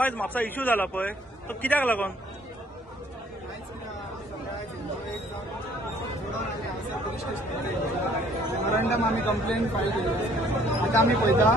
आयज म्हापसा इश्यू जाला पळय तो कित्याक लागून? मेमोरंडम आम्ही कंप्लेंट फायल केली. आता आम्ही पळयता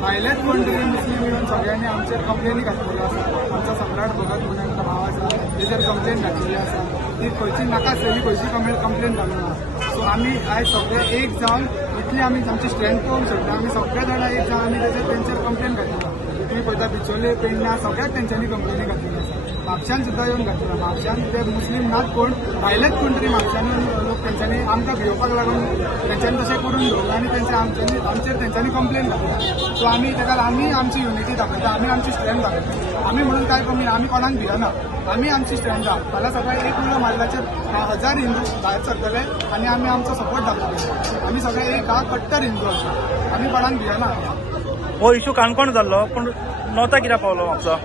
भायलेच कंट्री मुस्लीम येवन सगळ्यांनी आमचेर कंप्लेनी घातलेल्यो आसा. आमचो सम्राट भगत म्हणून आमचो भाव आसा तेजेर कंप्लेंट घातलेली आसा. ती खंयची नाका आसलेली खंयची कंप्लेंट घालूं ना. सो आमी आयज सगळे एक जावन इतली आमी आमची स्ट्रेंथ पळोवंक शकता. आमी सगळे जाणां एक जावन आमी तेंचेर कंप्लेंट घातलेला. तुम्ही पळयता बिचोले पेडण्या सगळ्याच तेंच्यांनी कंप्लेनी घातलेली आसा. म्हापशान सुद्दां येवन घातलेला. म्हापशान ते मुस्लीम नात कोण भायलेच कंट्री म्हापशान लोक तेंच्यांनी आमकां भिवपाक लागून तेंच्यांनी तशें करून दवरला आनी आमचेर तेंच्यांनी कंप्लेन घातल्या. सो आमी तेका आमी आमची युनिटी दाखयता. आमी आमची स्ट्रेंथ दाखयता. आमी म्हणून काय कमी आमी कोणाक भियना. आमी आमची स्ट्रेंथ आहा. फाल्यां सकाळी एक उलो मारल्याचेर 1000 हिंदू भायर सरतले आनी आमी आमचो सपोर्ट दाखयतले. आमी सगळे एक कट्टर हिंदू आसा. आमी कोणाक भियना. हो इश्यू काणकोण जाल्लो पूण नॉर्था कित्याक पावलो म्हापसा?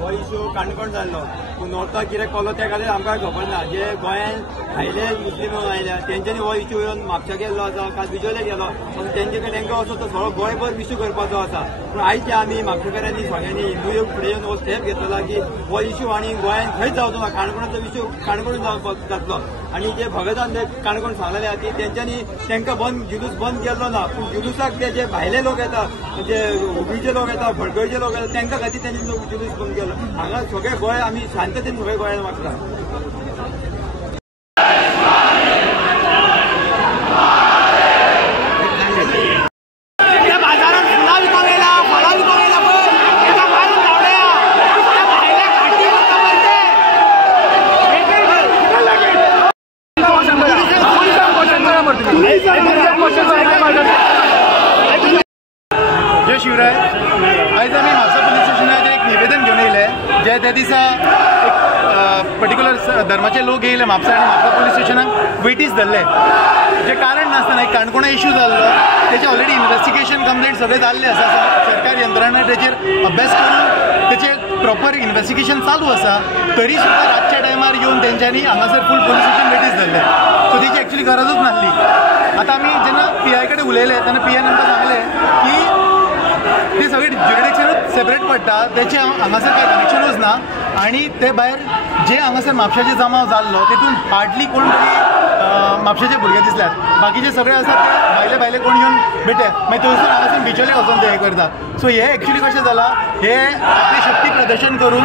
हो इश्यू काणकोण जाल्लो पूण नॉर्था कित्याक पावलो त्या खातीर आमकां खबर ना. जे गोंयांत भायले मुस्लीम आयल्या तेंच्यांनी हो इश्यू येवन म्हापशा गेल्लो आसा, काल बिचोले गेलो पूण तेंका असो तो सगळो गोंयभर इश्यू करपाचो आसा. पूण आयचे आमी म्हापशेकारांनी सगळ्यांनी हिंदू फुडें येवन हो स्टेप घेतलेला की हो इश्यू आनी गोंयांत खंयच जावचो ना. काणकोणाचो इश्यू काणकोण जातलो आनी जे भगतान काणकोण सांगलेले आहा की तेंच्यांनी तेंकां जुलूस बंद केल्लो ना. पूण जुलूसाक ते जे भायले लोक येता जे उबीचे लोक येता भडकळीचे लोक येता तेंका खातीर तेंनी जुलूस बंद केलो. हांगा सगळे गोंय आमी शांततेन सगळे गोंयांत वागता. जय शिवराय. आयज आमी म्हापसा पुलीस स्टेशनाचेर एक निवेदन घेवन येयले. जे त्या दिसा एक पर्टिक्युलर धर्माचे लोक येयले म्हापसा आनी म्हापसा पुलीस स्टेशनाक वेटीस धरले. जे कारण नासतना एक काणकोणा इश्यू जाल्लो तेचे ऑलरेडी इन्व्हेस्टिगेशन कंप्लेंट सगळे जाल्ले आसा. सरकार यंत्रणा तेचेर अभ्यास करून तेचे प्रॉपर इन्व्हेस्टिगेशन चालू आसा. तरी सुद्दां रातच्या टायमार येवन तेंच्यांनी हांगासर फूल पोलीस स्टेशन वेटीस धरले. सो तेची एक्चुअली गरजूच नासली. आतां आमी जेन्ना PI कडेन उलयले तेन्ना PI आमकां सांगले की ते सगळे ज्युरिडिक्शनूच सेपरेट पडटा, तेचे हांगासर कांय कनेक्शनूच ना. आनी ते भायर जे हांगासर म्हापशाचे जमाव जाल्लो तेतून हार्डली कोण तरी म्हापशाचे भुरगे दिसल्यात. बाकीचे सगळे आसात ते भायले कोण येवन भेटे मागीर थंयसून हांगासून बिचोले वचून ते हे करतात. सो हे एक्चुअली कशें जाला हे आपली शक्ती प्रदर्शन करून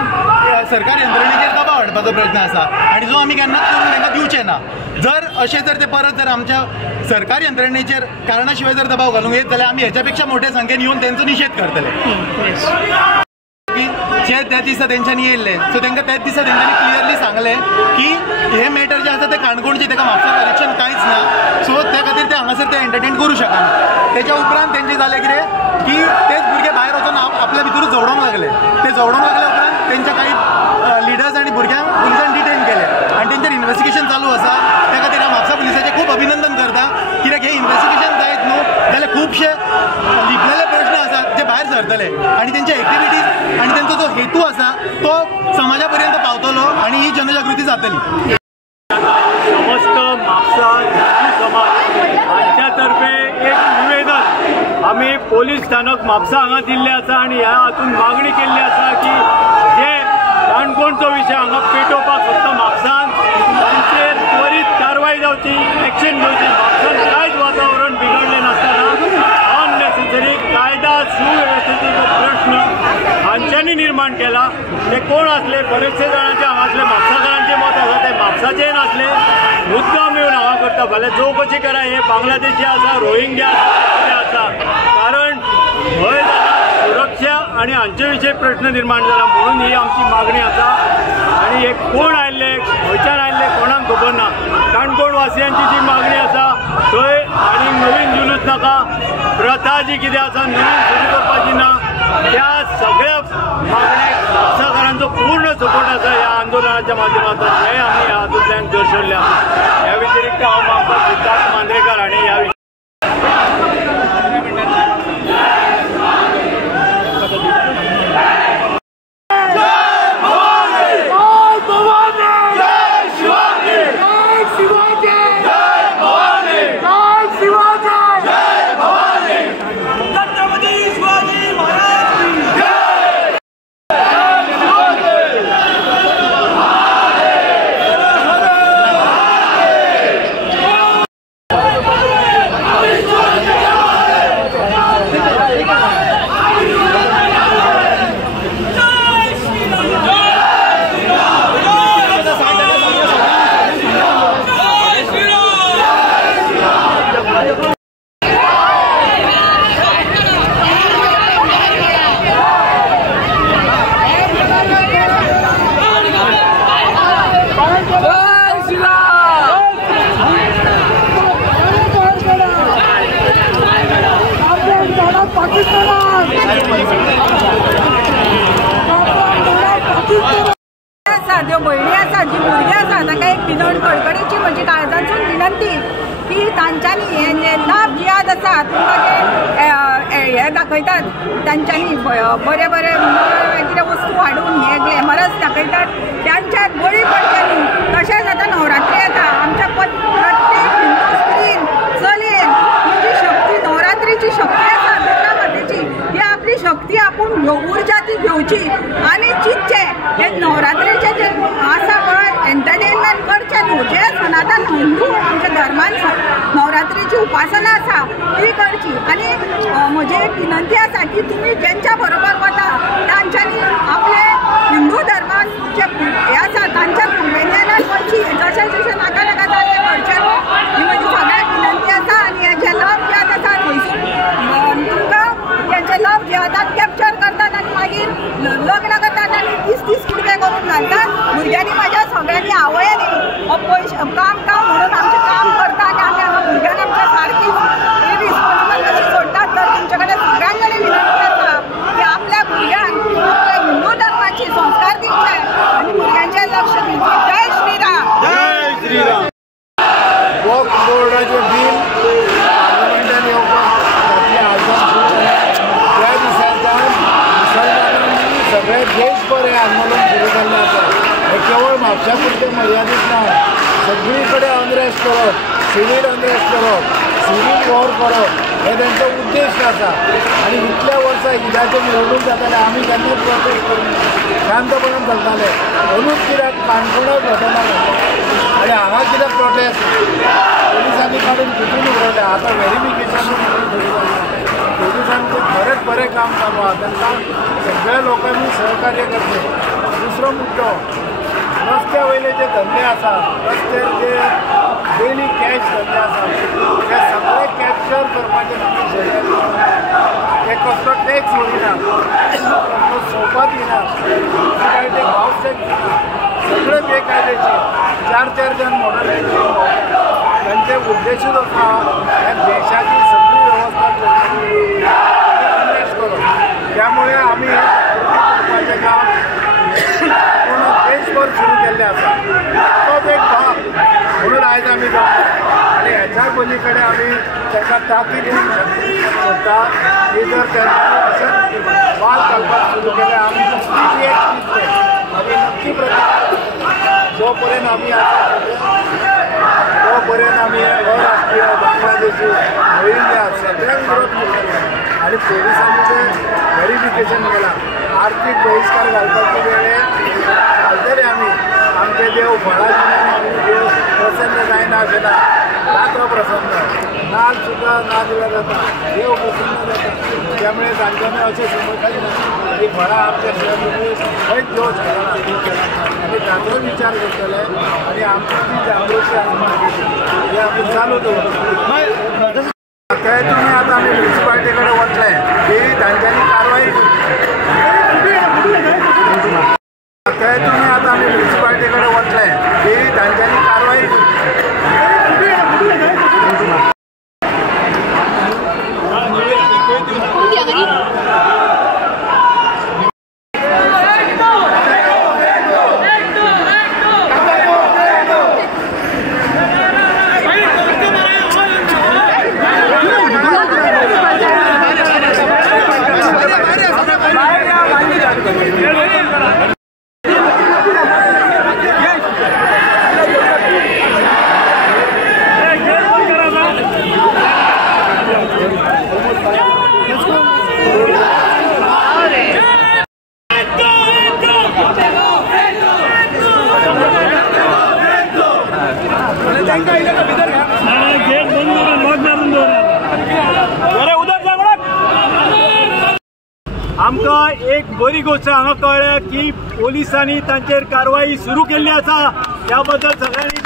सरकार यंत्रणेचेर दबाव हाडपाचो प्रयत्न आसा आनी जो आमी केन्नाच करून तांकां दिवचे ना. जर अशें जर ते परत जर आमच्या सरकार यंत्रणेचेर कारणा शिवाय जर दबाव घालूंक येत जाल्यार आमी हेच्या पेक्षा मोठ्या संख्येन येवन तेंचो निशेध करतले. जे त्या दिसा तेंच्यांनी येयल्ले सो तेंकां त्याच दिसा तेंच्यांनी क्लियरली सांगले की हे मॅटर जे आसा ते काणकोणचे तेका म्हापसा कनेक्शन कांयच ना. सो त्या खातीर ते हांगासर ते एंटरटेन करूं शकना. तेच्या उपरांत तेंचें जालें कितें की तेच भुरगे भायर वचून आपल्या भितरूच झगडोंक लागले. ते झगडोंक लागल्या उपरांत तेंच्या काही लिडर्स आनी भुरग्यांक पुलिसान डिटेन केले आनी तेंचेर इन्व्हेस्टिगेशन चालू आसा. त्या खातीर हांव म्हापसा पुलिसाचें खूब अभिनंदन करता. कित्याक हे इन्व्हेस्टिगेशन जायत न्हू जाल्यार खुबशे लिपलेले प्रश्न आसात जे भायर सरतले आनी तेंचे एक्टिविटीज आनी तेंचो जो हेतू आसा तो समाजा पर्यंत पावतलो आनी ही जनजागृती जातली. समस्त म्हापसा हिंदू समाज हांच्या तर्फे एक निवेदन आमी पोलीस स्थानक म्हापसा हांगा दिल्लें आसा आनी ह्या हातून मागणी केल्ली आसा की जे काणकोणचो विशय हांगा पेटोवपाक सोदता म्हापसान तांचेर त्वरीत कारवाय जावची, एक्शन घेवची. म्हापसान कांयच वातावरण बिगडलें नासतना अननेसेसरी कायदा सुवेवस्थेचो जो प्रश्न हांच्यांनी निर्माण केला ते कोण आसले? बरेचशे जाणांचे हांगासले म्हापसाकारांचे मत आसा ते म्हापसाचे नासले. मुद्दाम येवन हांगा करता. फाल्यां चवकशी करा हे बांगलादेशी आसा, रोहिंग्या आसा. कारण भंय जाला, सुरक्षा आनी हांचे विशयी प्रश्न निर्माण जाला म्हणून ही आमची मागणी आसा. आनी हे कोण आयिल्ले, खंयच्यान आयिल्ले कोणाक खबर ना. काणकोण वासियांची जी मागणी आसा थंय आनी नवीन जुलूस नाका, प्रथा जी कितें आसा नवीन सुरू करपाची ना. त्या सगळ्या मागण्यांक म्हापसाकारांचो पूर्ण सपोर्ट आसा ह्या आंदोलनाच्या माध्यमांतून हें आमी ह्या हातूंतल्यान दर्शवल्लें आसा. ह्या व्यतिरिक्त हांव म्हापसा सिद्धार्थ मांद्रेकार हांणी ह्या छत्रपती शिवाजी महाराज दाखयतात तांच्यांनी बरे बरे कितें वस्तू हाडून हे ग्लॅमरस दाखयतात त्यांच्यात बळी पडचे न्हू। तशेंच आतां नवरात्री येता आमच्या प्रत्येक हिंदू स्त्रीन चलयेन ही जी शक्ती नवरात्रीची शक्ती आसा दुर्गा मातेची ही आपली शक्ती आपूण उर्जा ती घेवची आनी चिंतचे हे नवरात्रीचे जे आसा पळय एंटरटेनमेंट करचे न्हू। जे सनातन हिंदू आमच्या धर्मान नवरात्रीची उपासना आसा ती करची आनी म्हजी एक विनंती आसा की तुमी जेंच्या बरोबर वता तांच्यांनी आपले हिंदू धर्मान जे हे आसा तांच्या कंपेनियनान वचची जशें जशें नाका नाका ते करचे न्हू ही म्हजी सगळ्यांक विनंती आसा। आनी हे जे लव जियाद आसा थंयसून तुमकां तेंचे लव जियादाक कॅप्चर करतात आनी मागीर लग्न करतात आनी 30 कुडके करून घालतात। भुरग्यांनी म्हाज्या सगळ्यांनी आवयांनी हो पयशे काम म्हणून आमचें काम करता आनी आमी हांगा भुरग्यांक आमच्या सारकी इरिस्पॉन्सिबल कशी सोडटात। तर तुमचे कडेन सगळ्यां कडेन विनंती आसा की आपल्या भुरग्यांक आपल्या हिंदू धर्माचे संस्कार दिवचे आनी भुरग्यांचेर लक्ष दिवचें। जय श्रीराम। जय श्रीराम। वक्फ बोर्डाचें बील पार्लमेंटान येवपाक फाटल्या आठवड्यान सुरू जालें। त्या दिसाच्यान मुसलमानांनी सगळे देशभर हे आंदोलन सुरू केल्लें आसा। हे केवळ म्हापशा पुरतें मर्यादीत ना, सगळी कडेन अनरेस्ट करप, सिवील अनरेस्ट करप, सिवील वॉर करप हे तेंचो उद्देश आसा। आनी इतल्या वर्सां ईदाचे मिरवणूक जाताले आमी केन्नाच प्रोटेस्ट करूंक शांतपणान चलताले। अंदूच कित्याक काणकोणाक घटना घडली आनी हांगा कित्याक प्रोटेस्ट पोलिसांनी काडून कुठून उडयले। आतां व्हेरिफिकेशन सुरू जालें, पोलिसांचें खरेंच बरें काम चालू आहा, तांकां सगळ्या लोकांनी सहकार्य करचें। दुसरो मुद्दो रस्त्या वयले जे धंदे आसा, रस्त्यार जे डेली कॅश धंदे आसा ते सगळे कॅप्चर करपाचे आमी शर्यत ते कसलो टॅक्स उडिना, कसलो सोपा दिना, मुन्सिपाल्टी हावस टॅक्स दिना, सगळे बेकायदेशीर 4 जण मॉडर्न तांचे उद्देशूच आसा ह्या देशाची सगळी वेवस्था अनरेस्ट करप। त्यामुळे आमी करपाचें काम पूर्ण देशभर सुरू केल्लें आसा। तोच एक भाग म्हणून आयज आमी आनी हेच्या पलीकडे आमी ताका ताकीद दिवंक सोदता की जर तेंच्यांनी अशें वाद घालपाक सुरू केले आमी नक्की एक चिंतले आमी नक्की प्रतिकार जो पर्यंत आमी आसा तो पर्यंत आमी अराष्ट्रीय बांगलादेशी रोहिंग्या सगळ्यांक विरोध करतले। आनी पोलिसांनी जे व्हेरिफिकेशन केलां आर्थीक बहिष्कार घालपाचे वेळेर घालतले आमी आमचे देव फळां दिल्यान आमी देव प्रसन्न जायना अशें ना, नातरो प्रसन्न नाल सुद्दां ना दिल्यार जाता, देव प्रसन्न जाता। त्यामुळे तांच्यांनी अशें समजलें ना की फळां आमच्या तुमी खंयच देव शकना आनी ताचो विचार करतले आनी आमची जी जागृती आसा ही आमी चालू दवरतले। ते तुमी आतां आमी म्युन्सिपाल्टी कडेन वतले की तांच्यांनी कारवाई ते तुमी आतां आमी म्युन्सिपाल्टी कडेन वतले की तांच्यांनी कारवाई आमकां एक बरी गोष्ट हांगा कळ्ळ्या की पोलिसांनी तांचेर कारवाई सुरू केल्ली आसा। त्या बद्दल सगळ्यांनी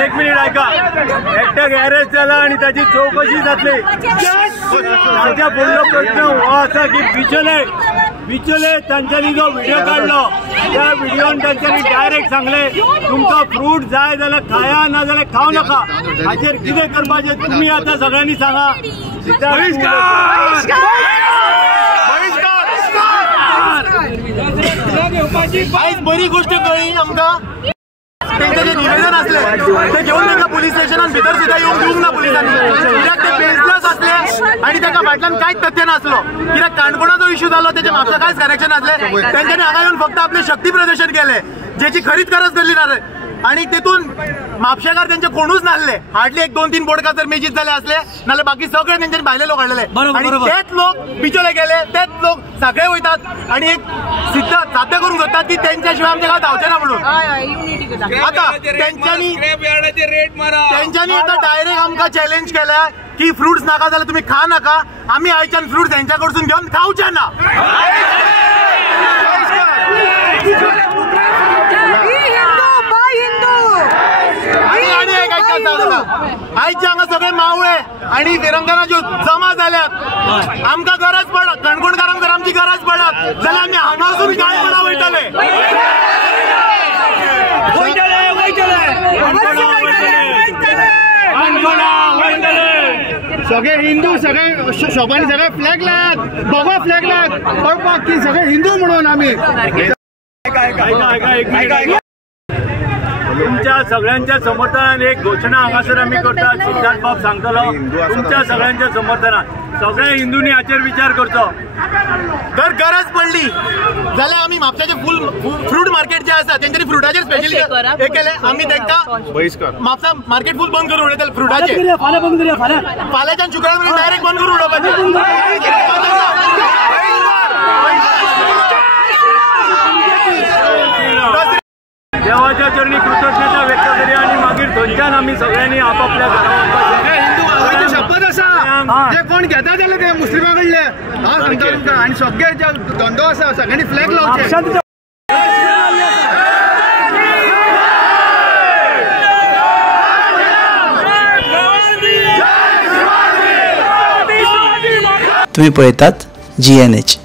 एक मिनिट ऐका, एकट्या गॅरेज जाला आणि त्याची चौकशी जातली। ताच्या फुडलो प्रश्न हो आसा की बिचोले तांच्यांनी जो व्हिडिओ काढलो त्या व्हिडिओन तांच्यांनी डायरेक्ट सांगले तुमकां फ्रूट जाय जाल्यार खाया ना जाल्यार खाव नाका, हाचेर कितें करपाचें तुम्ही आता सगळ्यांनी सांगा। आयज बरी गोष्ट कळ्ळी आमकां तेंचे जे निवेदन असले ते घेऊन तांकां पुलीस स्टेशनान भितर सुद्दां येवंक दिवंक ना पुलिसांनी कित्याक ते बेजलस असले आनी ताका फाटल्यान कांयच तथ्य नासलो कित्याक काणकोणाचो इश्यू जालो तेचे म्हापसा कांयच कनेक्शन नासले तेंच्यांनी हांगा येवन फक्त आपले शक्ती प्रदर्शन केले जेची खरीच गरज धरली ना आणि तेतून म्हापशेकार त्यांचे कोणूच नासले हार्डली 1-2-3 बोडकार जर मेजीत झाले असले नाल्यार बाकी सगळे तेंच्यांनी भायले लोक हाडलेले आणि तेच लोक बिचोले गेले तेच लोक सगळे वयतात आणि एक सिद्ध साध्य करून घेतात की त्यांच्याशिवाय आमच्या गावात धांवचे ना म्हणून आता त्यांच्यानी आता डायरेक्ट आमकां चॅलेंज केला की फ्रुट्स नाका जाल्यार तुम्ही खा नाका आम्ही आयच्यान फ्रुट्स त्यांच्या कडसून घेऊन खावचे ना आयचे हांगा सगळे मावळे आणि विरंगना ज्यो जमा जाल्यात आमकां गरज पडत काणकोणकारांक जर आमची गरज पडत जाल्यार आमी हांगा वचून काणकोणा वयतले सगळे हिंदू सगळे शोभानी सगळे फ्लॅग लाग भगवा फ्लॅग लाग पळपाक की सगळे हिंदू म्हणून आम्ही तुमच्या सगळ्यांच्या समर्थनान एक घोषणा हांगासर आमी करतात सिद्धार्थ बाब सांगतलो तुमच्या सगळ्यांच्या समर्थनान सगळ्या हिंदूंनी हाचेर विचार करचो जर गरज पडली जाल्यार आमी म्हापशाचे फूल फ्रूट मार्केट जे आसा तेंच्यांनी फ्रुटाचेर स्पेशली हे केले आमी तांकां म्हापसा मार्केट फूल बंद करून उडयतले फ्रुटाचे फाल्यांच्यान शुक्रार डायरेक्ट बंद करून उडोवपाचे देवाच्या चरणी कृतज्ञता व्यक्त करूया आणि मागीर थंयच्यान आमी सगळ्यांनी आपापल्या घरा शपथ आसा जे कोण घेता जाल्यार ते मुस्लिमां कडले हांव सांगता तुमकां आनी सगळे जे धंदो आसा सगळ्यांनी फ्लॅग लावचे तुम्ही पळयतात GNH.